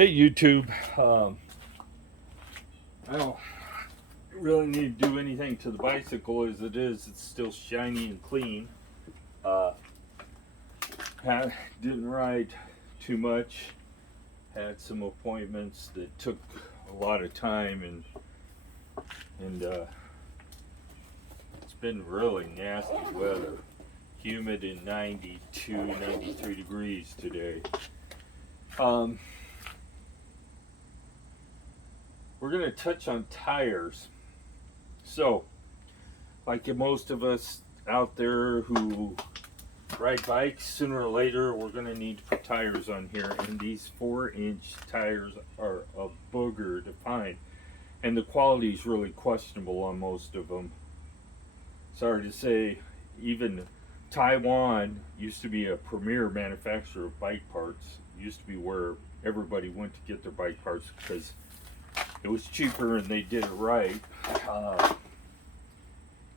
Hey YouTube, I don't really need to do anything to the bicycle as it is. It's still shiny and clean. Uh, didn't ride too much. Had some appointments that took a lot of time, and it's been really nasty weather. Humid and 92, 93 degrees today. We're going to touch on tires. So, like most of us out there who ride bikes, sooner or later we're going to need to put tires on here. And these 4-inch tires are a booger to find. And the quality is really questionable on most of them. Sorry to say, even Taiwan used to be a premier manufacturer of bike parts. It used to be where everybody went to get their bike parts because it was cheaper and they did it right.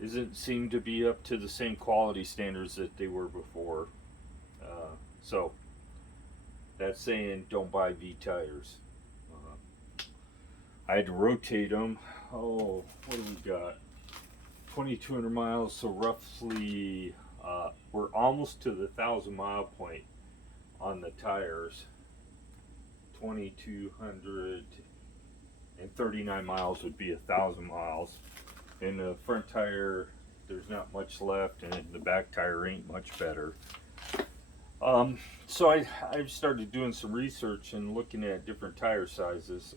Doesn't seem to be up to the same quality standards that they were before. So that's saying don't buy V tires. I had to rotate them. Oh, what do we got? 2,200 miles, so roughly we're almost to the 1,000-mile point on the tires. 2,200 and 39 miles would be 1,000 miles. In the front tire, there's not much left, and the back tire ain't much better. So I've started doing some research and looking at different tire sizes.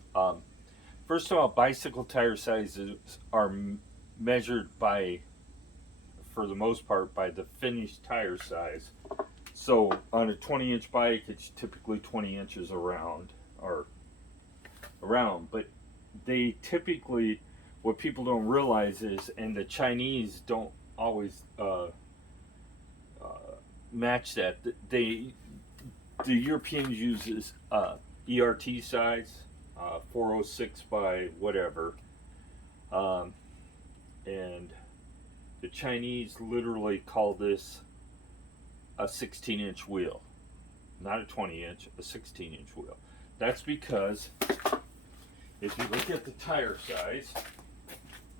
First of all, bicycle tire sizes are measured by, for the most part, by the finished tire size. So on a 20-inch bike, it's typically 20 inches around, but they typically, what people don't realize is, and the Chinese don't always match that, the Europeans uses ERT size, 406 by whatever, and the Chinese literally call this a 16-inch wheel, not a 20-inch, a 16-inch wheel. That's because if you look at the tire size,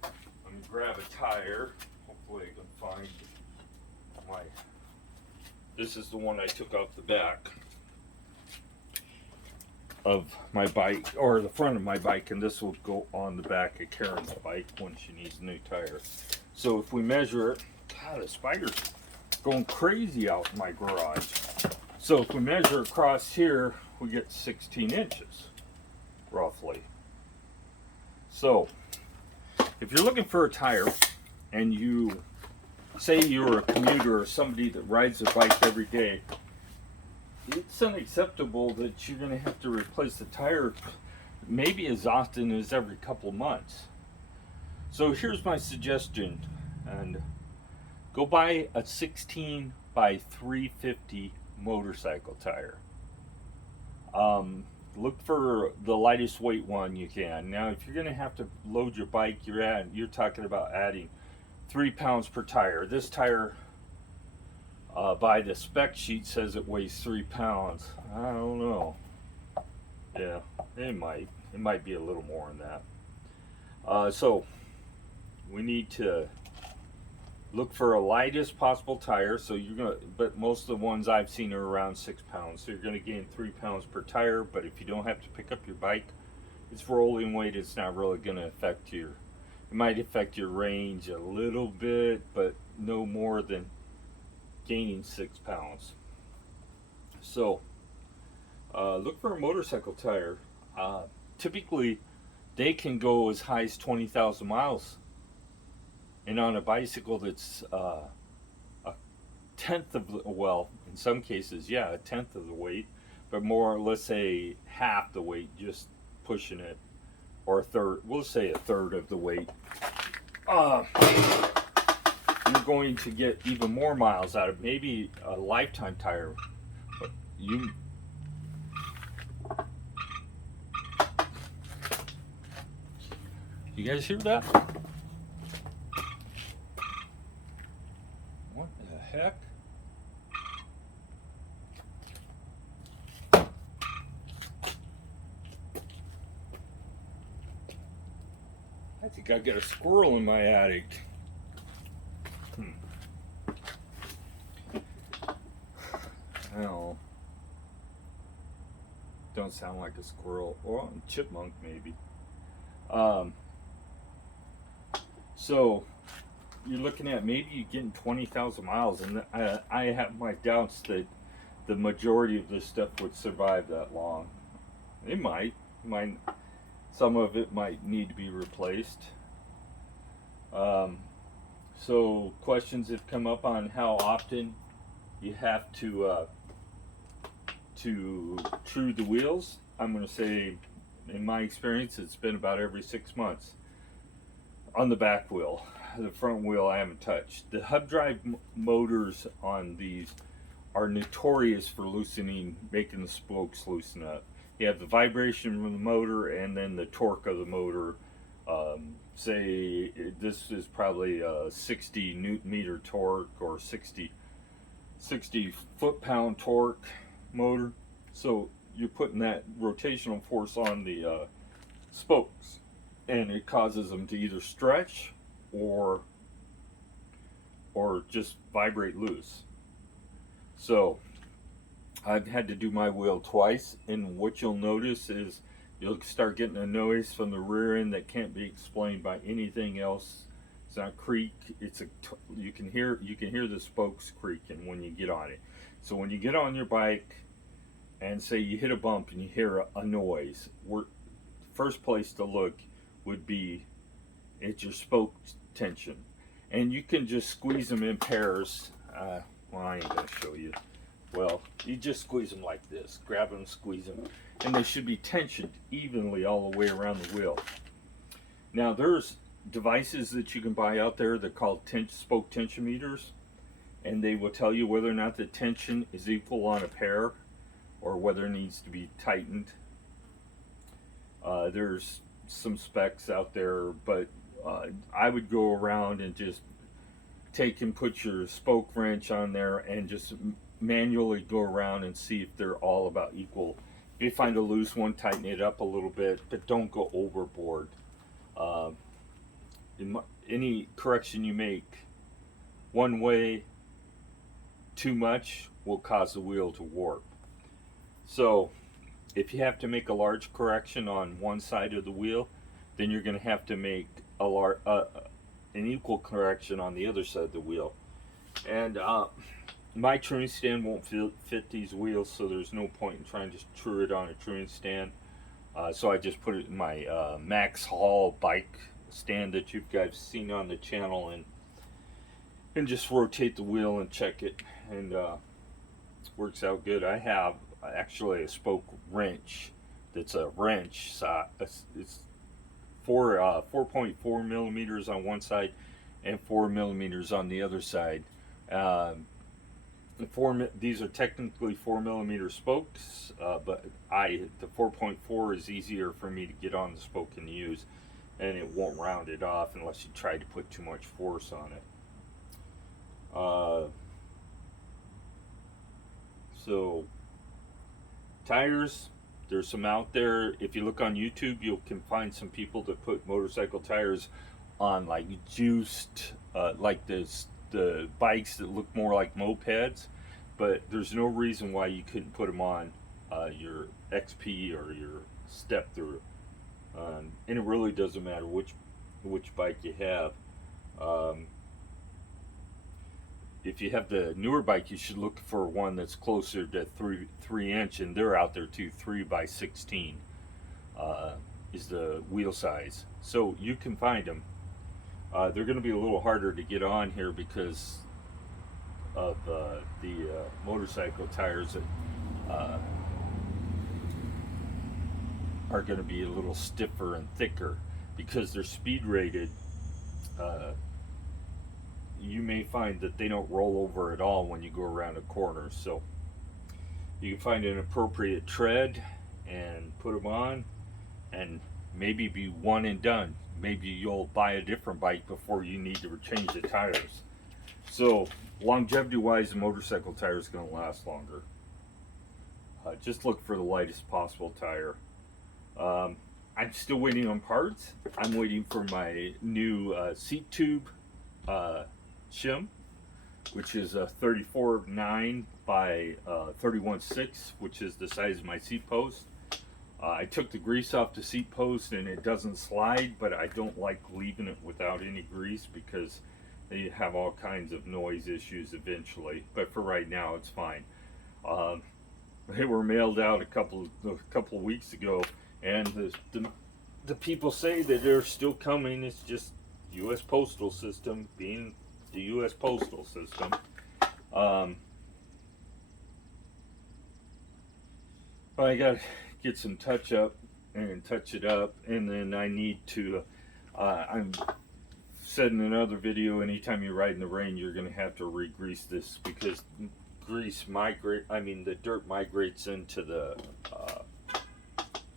let me grab a tire. Hopefully I can find my, this is the one I took off the back of my bike, or the front of my bike, and this will go on the back of Karen's bike when she needs a new tire. So if we measure it, God, the spider's going crazy out in my garage. So if we measure across here, we get 16 inches, roughly. So if you're looking for a tire, and you say you're a commuter or somebody that rides a bike every day, it's unacceptable that you're going to have to replace the tire maybe as often as every couple months. So here's my suggestion, and go buy a 16 by 350 motorcycle tire. Look for the lightest weight one you can. Now, if you're going to have to load your bike, you're talking about adding 3 pounds per tire. This tire, by the spec sheet, says it weighs 3 pounds. I don't know. Yeah, it might be a little more than that. So we need to look for a lightest possible tire. So but most of the ones I've seen are around 6 pounds. So you're gonna gain 3 pounds per tire. But if you don't have to pick up your bike, it's rolling weight. It's not really gonna affect it might affect your range a little bit, but no more than gaining 6 pounds. So look for a motorcycle tire. Typically, they can go as high as 20,000 miles. And on a bicycle that's a tenth of the, well, in some cases, yeah, a tenth of the weight, but more, let's say half the weight, just pushing it, or a third, we'll say a third of the weight, you're going to get even more miles out of maybe a lifetime tire. But you guys hear that? What the heck? I think I got a squirrel in my attic. Oh, don't sound like a squirrel or a chipmunk maybe. Um, so you're looking at maybe you getting 20,000 miles, and I have my doubts that the majority of this stuff would survive that long. It might. Some of it might need to be replaced. Um, so questions have come up on how often you have to true the wheels. I'm going to say, in my experience, it's been about every 6 months. On the back wheel, the front wheel I haven't touched. The hub drive motors on these are notorious for loosening, making the spokes loosen up. You have the vibration from the motor and then the torque of the motor. Say this is probably a 60 newton meter torque or 60 foot-pound torque motor. So you're putting that rotational force on the spokes, and it causes them to either stretch or just vibrate loose. So I've had to do my wheel twice, and what you'll notice is you'll start getting a noise from the rear end that can't be explained by anything else. It's not creak. You can hear the spokes creaking when you get on it. So when you get on your bike and say you hit a bump and you hear a noise, first place to look would be at your spoke tension, and you can just squeeze them in pairs. Well, I ain't gonna show you. Well, you just squeeze them like this, grab them, squeeze them, and they should be tensioned evenly all the way around the wheel. Now there's devices that you can buy out there that are called spoke tension meters, and they will tell you whether or not the tension is equal on a pair or whether it needs to be tightened. There's some specs out there, but I would go around and just take and put your spoke wrench on there and just manually go around and see if they're all about equal. If you find a loose one, tighten it up a little bit, but don't go overboard. Any correction you make one way too much will cause the wheel to warp. So if you have to make a large correction on one side of the wheel, then you're going to have to make an equal correction on the other side of the wheel. And my truing stand won't fit these wheels, so there's no point in trying to true it on a truing stand. So I just put it in my Max Hall bike stand that you guys seen on the channel, and just rotate the wheel and check it, and works out good. I have actually a spoke wrench that's a wrench size. It's 4.4 millimeters on one side and 4 millimeters on the other side. These are technically 4 millimeter spokes, but the 4.4 is easier for me to get on the spoke and use, and it won't round it off unless you try to put too much force on it. So tires, there's some out there. If you look on YouTube, you can find some people that put motorcycle tires on like juiced, like the bikes that look more like mopeds, but there's no reason why you couldn't put them on your XP or your step through, and it really doesn't matter which bike you have. If you have the newer bike, you should look for one that's closer to 3 inch, and they're out there too. 3x16 is the wheel size, so you can find them. They're going to be a little harder to get on here because of the motorcycle tires that are going to be a little stiffer and thicker because they're speed rated. You may find that they don't roll over at all when you go around a corner, so you can find an appropriate tread and put them on, and maybe be one and done. Maybe you'll buy a different bike before you need to change the tires. So longevity wise, the motorcycle tire is going to last longer. Just look for the lightest possible tire. I'm still waiting on parts. I'm waiting for my new seat tube shim, which is a 34.9 by 31.6, which is the size of my seat post. I took the grease off the seat post and it doesn't slide, but I don't like leaving it without any grease because they have all kinds of noise issues eventually. But for right now, it's fine. They were mailed out a couple weeks ago, and the people say that they're still coming. It's just U.S. Postal System being the U.S. Postal System. I gotta get some touch up and touch it up, and then I need to. I'm said in another video, anytime you ride in the rain, you're gonna have to re-grease this because the dirt migrates into the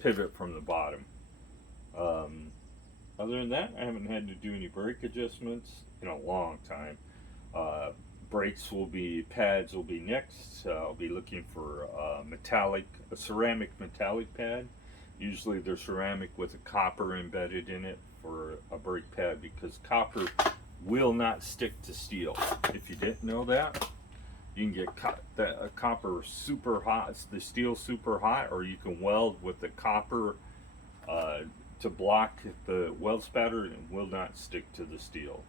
pivot from the bottom. Other than that, I haven't had to do any brake adjustments in a long time. Pads will be next. I'll be looking for a ceramic metallic pad. Usually they're ceramic with a copper embedded in it for a brake pad because copper will not stick to steel. If you didn't know that, you can get copper super hot, the steel super hot, or you can weld with the copper to block the weld spatter and will not stick to the steel.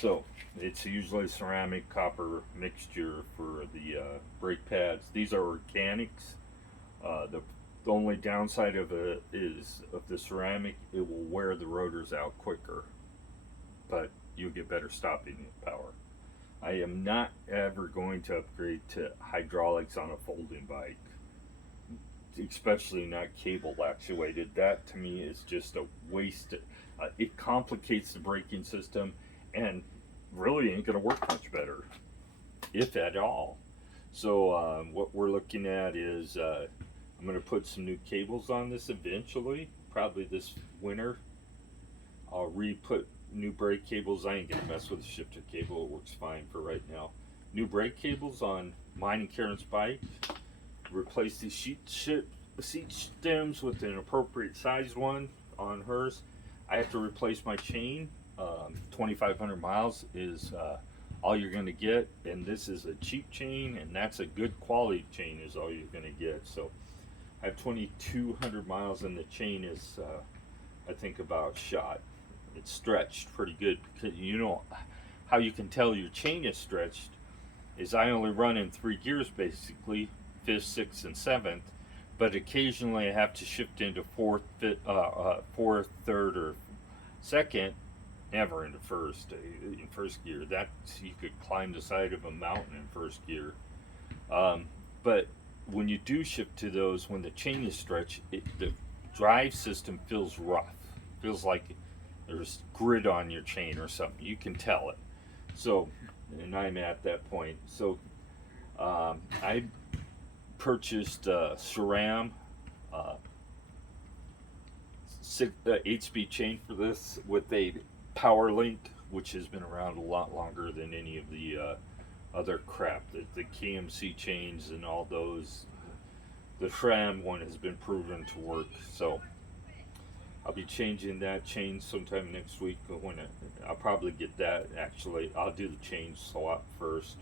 So it's usually a ceramic copper mixture for the brake pads. These are organics. The only downside of it is of the ceramic, it will wear the rotors out quicker, but you'll get better stopping power. I am not ever going to upgrade to hydraulics on a folding bike, especially not cable actuated. That to me is just a waste. It complicates the braking system and really ain't going to work much better, if at all. So what we're looking at is I'm going to put some new cables on this eventually, probably this winter. I'll re-put new brake cables. I ain't going to mess with the shifter cable. It works fine for right now. New brake cables on mine and Karen's bike. Replace these seat stems with an appropriate sized one on hers. I have to replace my chain. 2,500 miles is all you're going to get, and this is a cheap chain, and that's a good quality chain is all you're going to get. So I have 2,200 miles, and the chain is I think about shot. It's stretched pretty good because you know how you can tell your chain is stretched is I only run in 3 gears basically, 5th, 6th, and 7th, but occasionally I have to shift into 4th, 3rd, or 2nd. Never into in first gear. That you could climb the side of a mountain in first gear. But when you do shift to those, when the chain is stretched, the drive system feels rough. Feels like there's grit on your chain or something. You can tell it. So, and I'm at that point. So, I purchased SRAM 8-speed chain for this with a Power Link, which has been around a lot longer than any of the other crap. The KMC chains and all those. The SRAM one has been proven to work. So I'll be changing that chain sometime next week. I'll probably get that actually. I'll do the chain swap first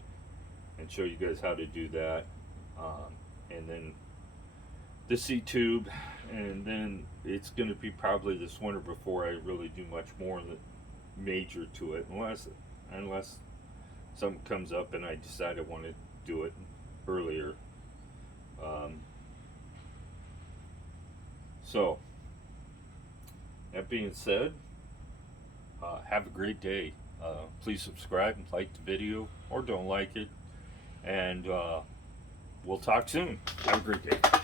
and show you guys how to do that. And then the C-tube, and then it's going to be probably this winter before I really do much more major to it, unless something comes up and I decide I want to do it earlier. So that being said, have a great day. Please subscribe and like the video, or don't like it, and we'll talk soon. Have a great day.